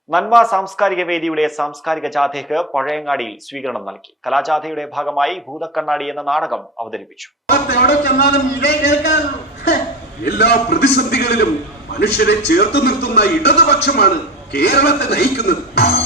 നന്മ സാംസ്കാരിക വേദിയുടെ സാംസ്കാരിക ജാഥയ്ക്ക് പഴയങ്ങാടിയിൽ സ്വീകരണം നൽകി. കലാജാഥയുടെ ഭാഗമായി ഭൂതക്കണ്ണാടി എന്ന നാടകം അവതരിപ്പിച്ചു. എല്ലാ പ്രതിസന്ധികളിലും മനുഷ്യരെ ചേർത്ത് നിർത്തുന്ന ഇടതുപക്ഷമാണ് കേരളത്തെ നയിക്കുന്നത്.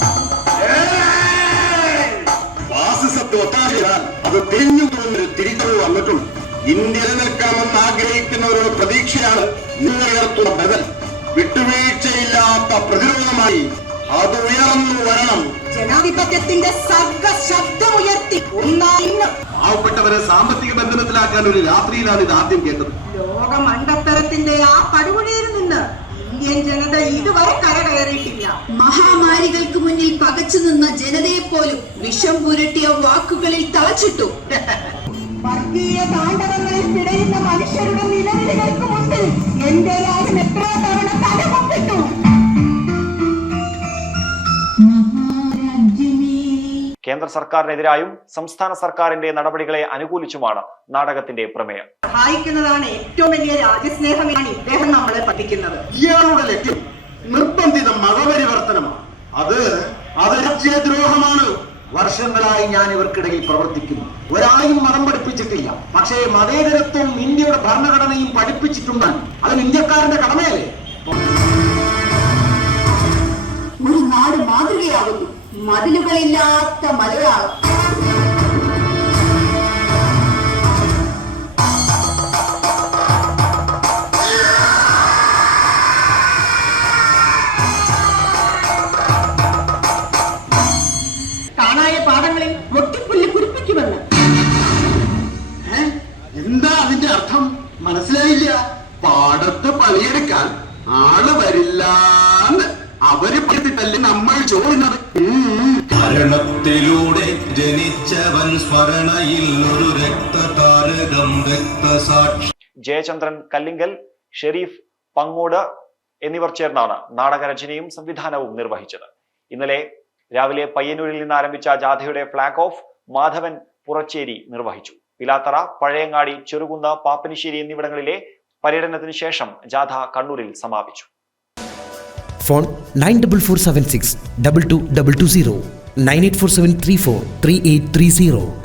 അത് തിരിഞ്ഞു തോന്നൊരു തിരിച്ചറിവ് വന്നിട്ടുണ്ട്. ഇന്ത്യ നിൽക്കണമെന്ന് ആഗ്രഹിക്കുന്നവരുടെ പ്രതീക്ഷയാണ് നിങ്ങളുയർത്തുന്ന ബദൽ. വിട്ടുവീഴ്ചയില്ലാത്ത പ്രതിരോധമായി അത് ഉയർന്നു വരണം. ജനാധിപത്യത്തിന്റെ സർഗശബ്ദമുയർത്തി പാവപ്പെട്ടവരെ സാമ്പത്തിക ബന്ധനത്തിലാക്കാൻ ഒരു രാത്രിയിലാണ് ഇത് ആദ്യം കേട്ടത്. ലോകമണ്ടത്തരത്തിന്റെ ആ പടുകുഴിയിൽ നിന്ന് ഇന്ത്യൻ ജനത ഇതുവരെ കരകയറിയിട്ടില്ല. മഹാമാരികൾക്ക് മുന്നിൽ പകച്ചു നിന്ന ജനതയെ പോലും വിഷം പുരട്ടിയ വാക്കുകളിൽ തളച്ചിട്ടു. വർഗീയ താണ്ഡവങ്ങളിൽ പിടയുന്ന മനുഷ്യരുടെ നിലവിളികൾക്ക് മുന്നിൽ എന്റെ രാജ്യം എത്ര തവണ തലമുട്ടിട്ടു. കേന്ദ്ര സർക്കാരിനെതിരായും സംസ്ഥാന സർക്കാരിന്റെ നടപടികളെ അനുകൂലിച്ചുമാണ് നാടകത്തിന്റെ പ്രമേയം. സഹായിക്കുന്നതാണ് ഏറ്റവും വലിയ രാജ്യസ്നേഹമാണ് ഇദ്ദേഹം നമ്മളെ പഠിക്കുന്നത്. ഇയാളുടെ ലക്ഷ്യം നിർബന്ധിത മതപരിവർത്തനമാണ്. അത് രാജ്യദ്രോഹമാണ്. വർഷങ്ങളായി ഞാൻ ഇവർക്കിടയിൽ പ്രവർത്തിക്കുന്നു. ഒരാളെയും മതം പഠിപ്പിച്ചിട്ടില്ല. പക്ഷേ മതേതരത്വവും ഇന്ത്യയുടെ ഭരണഘടനയും പഠിപ്പിച്ചിട്ടുണ്ടാണ്. അത് ഇന്ത്യക്കാരന്റെ കടമയല്ലേ? ഒരു നാട് മാതൃകയാകുന്നു. മതിലുകളില്ലാത്ത മലയാളം. കാണായ പാഠങ്ങളിൽ മുട്ടിപ്പുല്ല് കുരിപ്പിക്കുമെന്ന്. എന്താ അതിന്റെ അർത്ഥം? മനസ്സിലായില്ല. പാടത്ത് പണിയെടുക്കാൻ ആള് വരില്ലാന്ന് അവര് പറഞ്ഞിട്ടല്ലേ നമ്മൾ ചോദിക്കുന്നത്. മരണത്തിലൂടെ ജനിച്ചവൻ സ്മരണയിൽ ഒരു രക്തതാരകം രക്തസാക്ഷി. ജയചന്ദ്രൻ കല്ലിങ്കൽ, ഷെരീഫ് പങ്ങോട് എന്നിവർ ചേർന്നാണ് നാടകരചനയും സംവിധാനവും നിർവഹിച്ചത്. ഇന്നലെ രാവിലെ പയ്യന്നൂരിൽ നിന്ന് ആരംഭിച്ച ജാഥയുടെ ഫ്ളാഗ് ഓഫ് മാധവൻ പുറച്ചേരി നിർവഹിച്ചു. പിലാത്തറ, പഴയങ്ങാടി, ചെറുകുന്ന്, പാപ്പനിശ്ശേരി എന്നിവിടങ്ങളിലെ പര്യടനത്തിന് ശേഷം ജാഥ കണ്ണൂരിൽ സമാപിച്ചു. ഫോൺ 9447622220 9847343830.